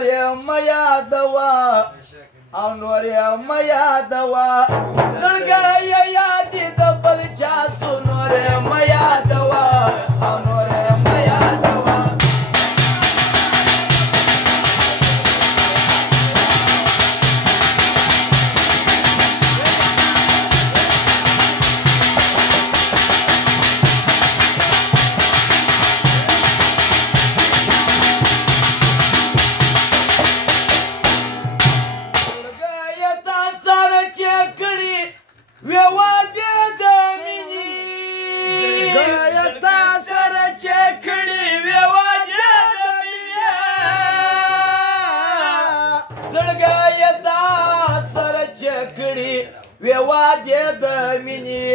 نور یې مه یادوه او نور یې مه یادوه زړګی یې یاد دي د بل چا سو نور یې مه یادوه او نور یې مه یادوه وادي د مینې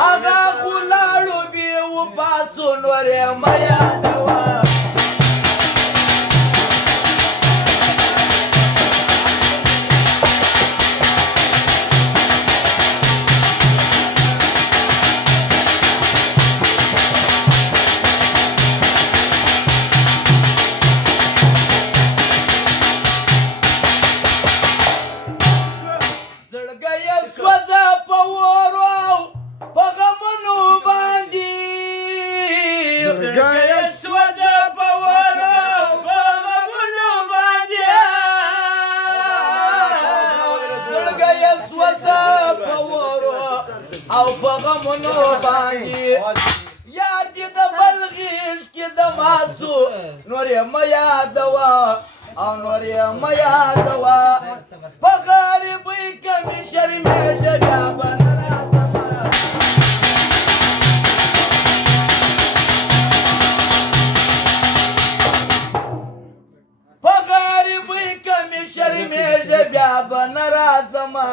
هغه خو لاړو بې وفاسو نور یې مه یادوه او په غمونو باندې یار دې د بل غېږ کې د ماسو نور یې مه یادوه او نور یې مه یادوه په غریبۍ که مې شرمېږه بیا به نه راځمه په غریبۍ که مې شرمېږه بیا به نه راځمه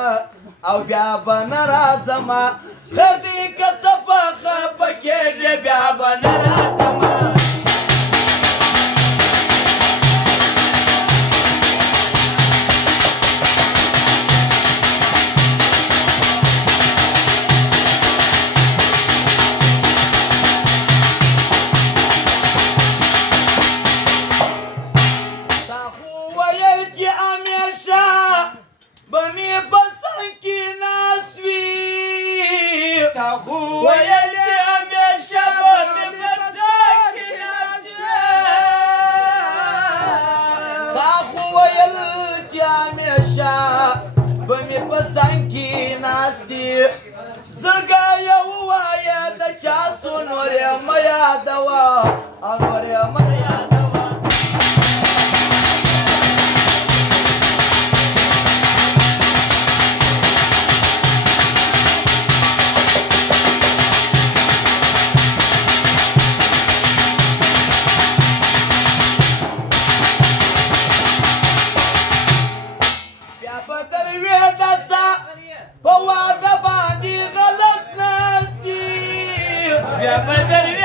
او بیا به نه راځمه خیر دی که ته په خفه کېږې بیا به نه راځمه تا خو ویل چې همیشه به مې په څنګ کې ناست وي تا خو ویل چې همیشه به مې په څنګ کې ناست وي تا خو ویل چې همیشه به مې په څنګ کې ناست وي زړګی یې ووایه د چا سو نور یې مه یادوه او نور یې مه یادوه بیا په دروي